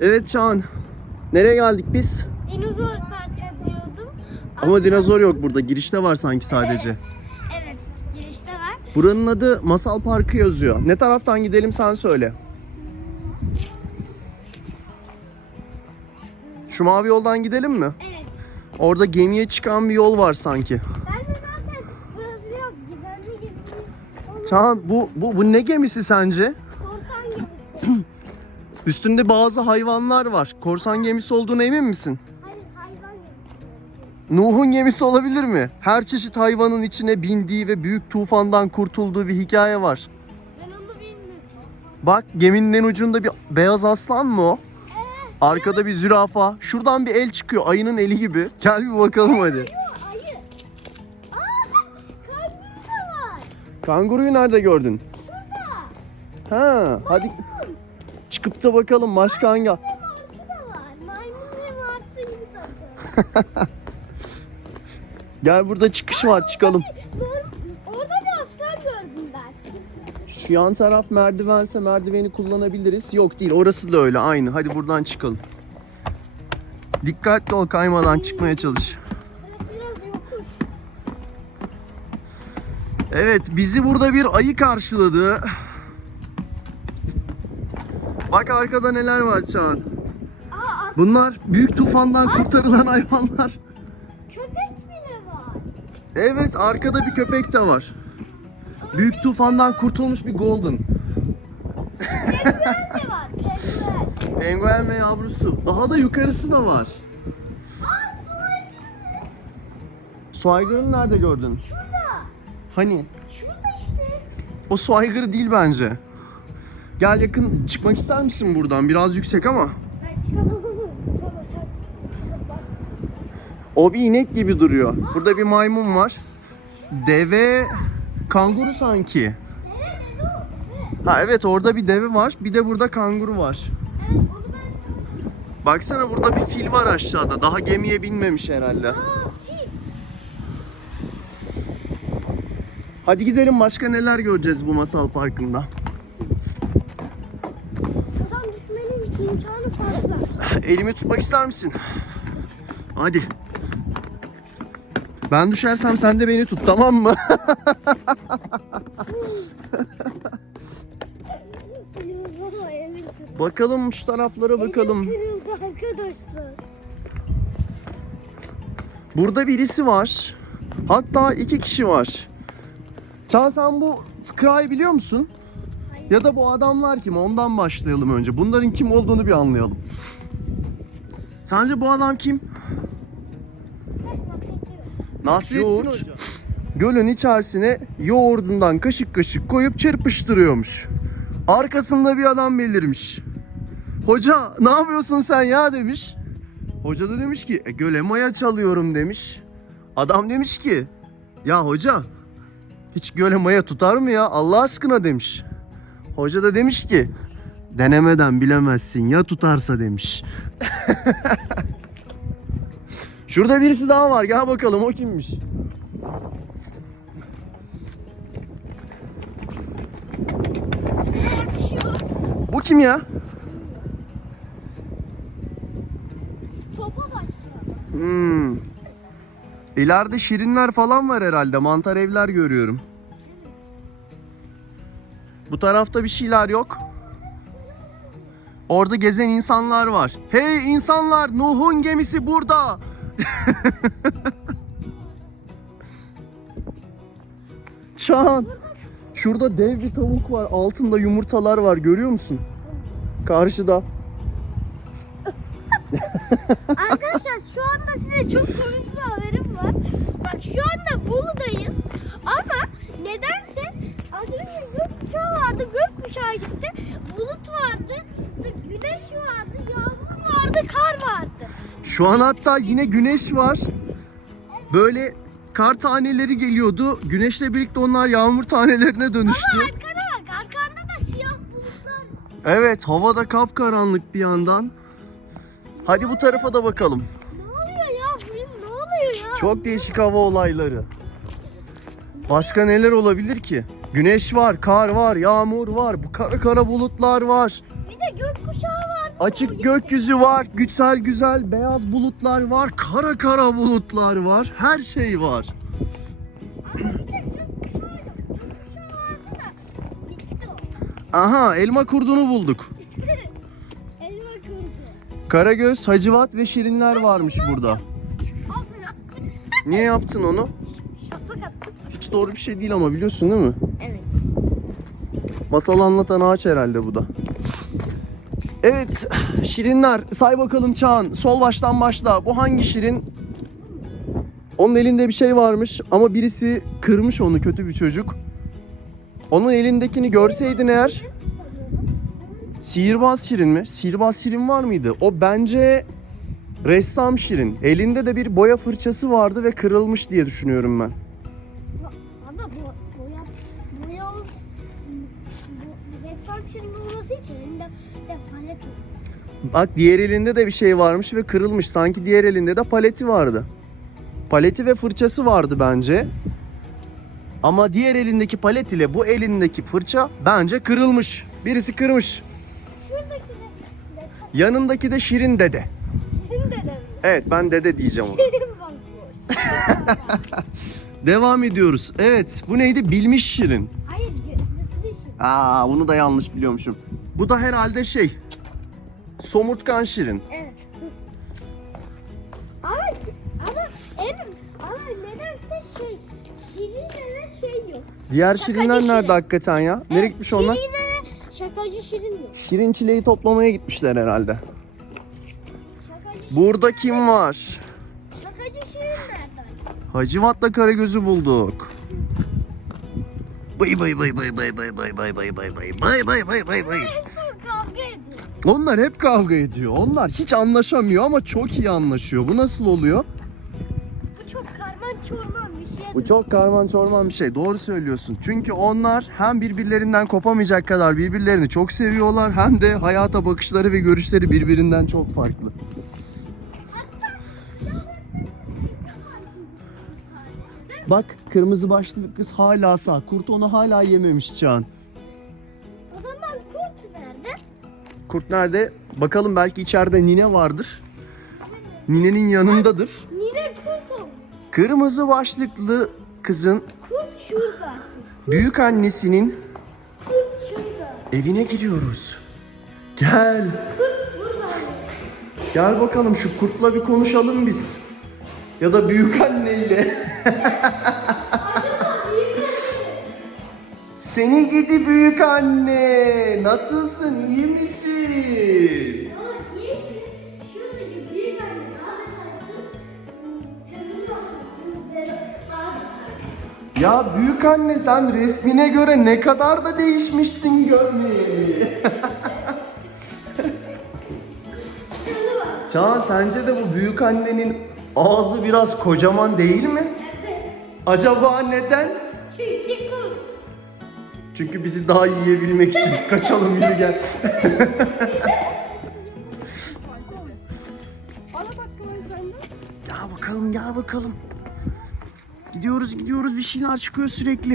Evet Çağan. Nereye geldik biz? Dinozor parkı diyordum. Ama dinozor yok burada. Girişte var sanki sadece. Evet, girişte var. Buranın adı Masal Parkı yazıyor. Ne taraftan gidelim sen söyle. Şu mavi yoldan gidelim mi? Evet. Orada gemiye çıkan bir yol var sanki. Ben de zaten burası yok. Gizemli gibi. Çağan bu, bu, bu ne gemisi sence? Üstünde bazı hayvanlar var. Korsan gemisi olduğuna emin misin? Hayır, hayvan. Nuh'un gemisi olabilir mi? Her çeşit hayvanın içine bindiği ve büyük tufandan kurtulduğu bir hikaye var. Ben onu bilmiyorum. Bak geminin en ucunda bir beyaz aslan mı o? Arkada bir zürafa. Şuradan bir el çıkıyor. Ayının eli gibi. Gel bir bakalım hadi. Yok, ayı. Aa, kalbim de var. Kanguruyu nerede gördün? Burada. Ha, hadi çıkıp da bakalım başka hangi? Martı da var. Maymun ve martı gibi zaten. Gel burada çıkış var çıkalım. Orada bir aslan gördüm ben. Şu yan taraf merdivense merdiveni kullanabiliriz. Yok değil orası da öyle aynı. Hadi buradan çıkalım. Dikkatli ol kaymadan çıkmaya çalış. Burası biraz yokuş. Evet bizi burada bir ayı karşıladı. Bak arkada neler var Çağan. Bunlar büyük tufandan kurtarılan hayvanlar. köpek bile var. Evet arkada bir köpek de var. Büyük tufandan kurtulmuş bir golden. Penguen de var. Penguen. Penguen ve yavrusu. Daha da yukarısı da var. Aa, su aygırı. Su aygırını nerede gördün? Şurada. Hani? Şurada işte. O su aygırı değil bence. Gel yakın çıkmak ister misin buradan? Biraz yüksek ama. O bir inek gibi duruyor. Burada bir maymun var. Deve, kanguru sanki. Ha evet orada bir deve var. Bir de burada kanguru var. Baksana burada bir fil var aşağıda. Daha gemiye binmemiş herhalde. Hadi gidelim başka neler göreceğiz bu masal parkında. Adam düşmenin için imkanı fazla. Elimi tutmak ister misin? Hadi. Ben düşersem sen de beni tut tamam mı? Bakalım şu taraflara bakalım. Elim kırıldı arkadaşlar. Burada birisi var. Hatta iki kişi var. Çağ sen bu fıkrayı biliyor musun? Ya da bu adamlar kim? Ondan başlayalım önce. Bunların kim olduğunu bir anlayalım. Sence bu adam kim? Nasrettin Hoca. Gölün içerisine yoğurdundan kaşık kaşık koyup çırpıştırıyormuş. Arkasında bir adam belirmiş. Hoca ne yapıyorsun sen ya demiş. Hoca da demiş ki e, göle maya çalıyorum demiş. Adam demiş ki ya hoca hiç göle maya tutar mı ya Allah aşkına demiş. Hoca da demiş ki denemeden bilemezsin ya tutarsa demiş. Şurada birisi daha var gel bakalım o kimmiş. Bu kim ya? topa başlıyor. Hmm. İleride şirinler falan var herhalde. Mantar evler görüyorum. Bu tarafta bir şeyler yok. Orada gezen insanlar var. Hey insanlar, Nuh'un gemisi burada. Çağan. Şurada dev bir tavuk var. Altında yumurtalar var. Görüyor musun? Karşıda. Arkadaşlar şu anda size çok komik bir haberim var. Bak şu anda Bolu'dayız. Ama nedense az önce gökkuşağı vardı. Gökkuşağı gitti. Bulut vardı. Güneş vardı. Yağmur vardı. Kar vardı. Şu an hatta yine güneş var. Böyle kar taneleri geliyordu. Güneşle birlikte onlar yağmur tanelerine dönüştü. Arkana bak. Arkanda da siyah bulutlar. Evet, havada kapkaranlık bir yandan. Hadi bu tarafa da bakalım. Ne oluyor ya? Bugün ne oluyor ya? Çok değişik hava olayları. Başka neler olabilir ki? Güneş var, kar var, yağmur var, bu kara kara bulutlar var. Bir de gökkuşağı var. Açık gökyüzü var, güzel güzel beyaz bulutlar var, kara kara bulutlar var, her şey var. Aha elma kurdunu bulduk. Elma kurdu. Karagöz, Hacivat ve Şirinler varmış burada. Niye yaptın onu? Hiç doğru bir şey değil ama biliyorsun değil mi? Masal anlatan ağaç herhalde bu da. Evet, şirinler. Say bakalım Çağan. Sol baştan başla. Bu hangi şirin? Onun elinde bir şey varmış ama birisi kırmış onu kötü bir çocuk. Onun elindekini görseydin eğer sihirbaz şirin mi? Sihirbaz şirin var mıydı? O bence ressam şirin. Elinde de bir boya fırçası vardı ve kırılmış diye düşünüyorum ben. Bu ressam şirin olması için elinde de palet olması. Bak diğer elinde de bir şey varmış ve kırılmış. Sanki diğer elinde de paleti vardı. Paleti ve fırçası vardı bence. Ama diğer elindeki palet ile bu elindeki fırça bence kırılmış. Birisi kırmış. Şuradaki de de Yanındaki de Şirin dede. şirin de de. Evet ben dede diyeceğim ona. Şirin. Devam ediyoruz. Evet bu neydi? Bilmiş Şirin. Şirin. Aa bunu da yanlış biliyormuşum. Bu da herhalde şey. Somurtkan Şirin. Evet. Ama ama en ama nedense şey şirin denen şey yok. Diğer Şakacı Şirinler nerede Şirin. hakikaten ya? Nereye gitmiş onlar? Şirin şakacı şirin yok. Şirin çileği toplamaya gitmişler herhalde. Şakacı şirin. Burada kim var? Şakacı şirin nereden? Hacivat'la Karagöz'ü bulduk. Bay bay bay bay bay bay bay bay bay bay bay bay bay bay bay bay. Kavga ediyor. Onlar hep kavga ediyor. Onlar hiç anlaşamıyor ama çok iyi anlaşıyor. Bu nasıl oluyor? Bu çok karman çorman bir şey. Bu çok karman çorman bir şey. Doğru söylüyorsun. Çünkü onlar hem birbirlerinden kopamayacak kadar birbirlerini çok seviyorlar hem de hayata bakışları ve görüşleri birbirinden çok farklı. Bak kırmızı başlı kız hala sağ. Kurt onu hala yememiş Can. O zaman kurt nerede? Kurt nerede? Bakalım belki içeride nine vardır. Ninenin yanındadır. Nine kurt oldu. Kırmızı başlıklı kızın Kurt şurada. büyük annesinin Kurt şurada. evine giriyoruz. Gel. Kurt burada. Gel bakalım şu kurtla bir konuşalım biz. Ya da büyük anneyle. Seni gidi büyük anne. Nasılsın? İyi misin? Ya büyük anne sen resmine göre ne kadar da değişmişsin görmeyeli. Çağan sence de bu büyük annenin ağzı biraz kocaman değil mi? Evet. Acaba neden? Çünkü kurt. Çünkü bizi daha iyi yiyebilmek için. Kaçalım yürü gel. Ya bakalım gel bakalım. Gidiyoruz gidiyoruz bir şeyler çıkıyor sürekli.